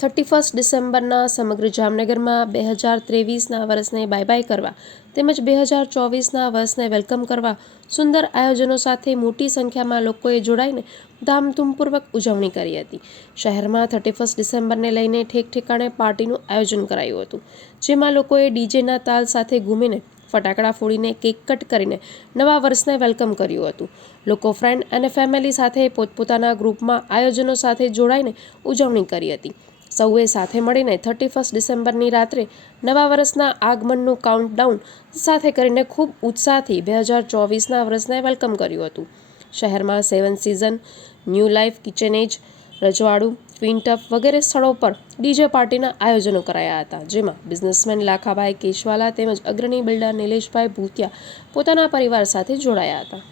Thirty first ડિસેમ્બરના સમગ્ર જામનગરમાં બે હજાર ત્રેવીસના વર્ષને બાય બાય કરવા તેમજ બે હજાર ચોવીસના વર્ષને વેલકમ કરવા સુંદર આયોજનો સાથે મોટી સંખ્યામાં લોકોએ જોડાઈને ધામધૂમપૂર્વક ઉજવણી કરી હતી. શહેરમાં થર્ટી ફર્સ્ટ ડિસેમ્બરને લઈને ઠેક ઠેકાણે પાર્ટીનું આયોજન કરાયું હતું, જેમાં લોકોએ ડીજેના તાલ સાથે ઘૂમીને ફટાકડા ફોડીને કેક કટ કરીને નવા વર્ષને વેલકમ કર્યું હતું. લોકો ફ્રેન્ડ અને ફેમિલી સાથે પોતપોતાના ગ્રુપમાં આયોજનો સાથે જોડાઈને ઉજવણી કરી હતી. સૌએ સાથે મળીને થર્ટી ફર્સ્ટ ડિસેમ્બરની રાત્રે નવા વર્ષના આગમનનું કાઉન્ટડાઉન સાથે કરીને ખૂબ ઉત્સાહથી બે હજાર ચોવીસના વર્ષને વેલકમ કર્યું હતું. શહેરમાં seven season new life kitchen edge Rajwadu ક્વિન્ટફ વગેરે સ્થળો પર ડીજે પાર્ટીના આયોજનો કરાયા હતા, જેમાં બિઝનેસમેન લાખાભાઈ કેશવાલા તેમજ અગ્રણી બિલ્ડર નિલેશભાઈ ભૂતિયા પોતાના પરિવાર સાથે જોડાયા હતા.